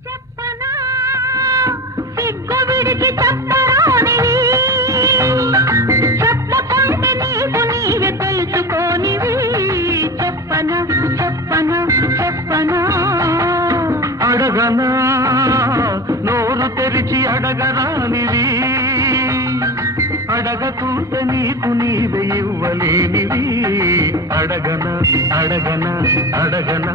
చెప్పనా సిగ్గు విడిచి చెప్పరానివి చెప్పకుంటే నీకు నీవే తెలుసుకోనివి చెప్పనా చెప్పనా చెప్పనా అడగనా నోరు తెరిచి అడగరానివి అడగకుంటే నీకు నీవే ఇవ్వలేనివి అడగనా అడగనా అడగనా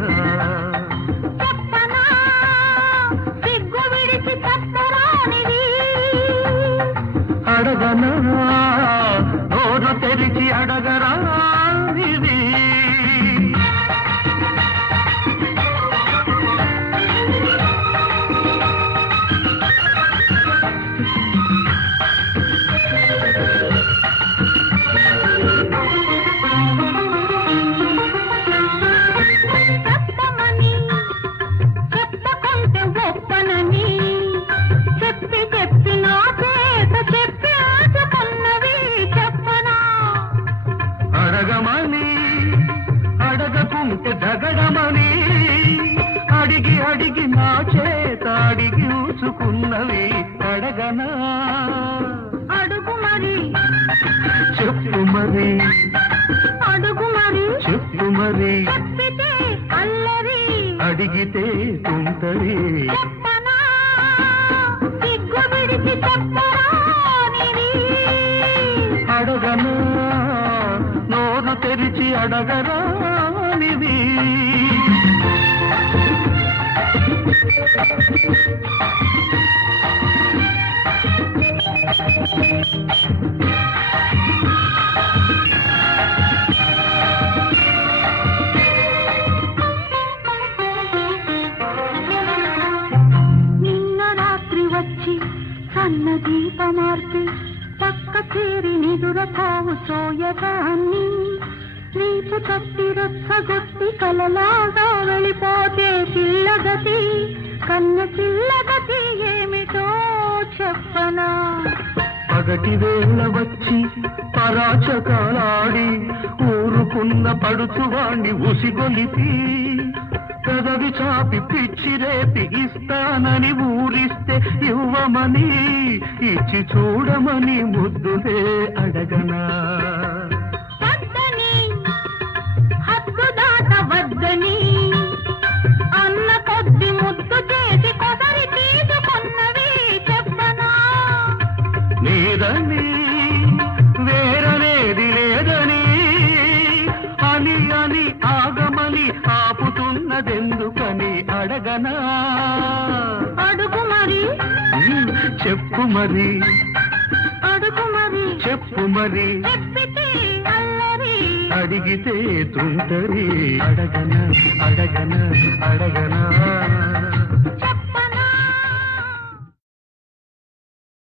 అడగనా నోరు తెరిచి అడగరానిది చెప్పమని చెప్పకుంటే ఒప్పనని చెప్పి చెప్పి నా చేత చెప్పి ఆశకున్నవి చెప్పనా అడగమని అడగకుంటే జగడమని అడిగి అడిగి నా చేత అడిగి ఊచుకున్నవి అడగనా అడుగు మరి చెప్పు మరి అడుగు మరి చెప్పు మరి చెప్పితే అల్లరి అడిగితే తుంటరి చెప్పనా సిగ్గు విడిచి చెప్పరానివి అడగనా నోరు తెరిచి అడగరానిది నిన్న రాత్రి వచ్చి సన్న దీపమార్పి పక్క చేరి నిదురపోవు సోయగాన్ని నీపు తప్పి రచ్చగొట్టి కలలాగా వెళ్ళిపోతే పిల్లగతి కన్న పిల్లగతి ఏమిటో చెప్పనా పగటి వేళ వచ్చి పరాచకాలాడి ఊరుకున్న పడుచువాణ్ణి ఉసిగొలిపి పెదవి చాపి పిచ్చి రేపి ఇస్తానని ఊరిస్తే ఇవ్వమని ఇచ్చి చూడమని ముద్దులే అడగనా వద్దని హద్దు దాటవద్దని అన్న కొద్ది ముద్దు చేసి కొసరి తీసుకున్నవి చెప్పనా లేదని వేరనేది లేదని అని అని ఆగమని ఆపుతున్నదెందుకని అడగనా అడుగు మరి చెప్పు మరి అడుగు మరి చెప్పు మరి చెప్పితే అల్లరి అడిగితే తుంటరి అడగనా అడగనా అడగనా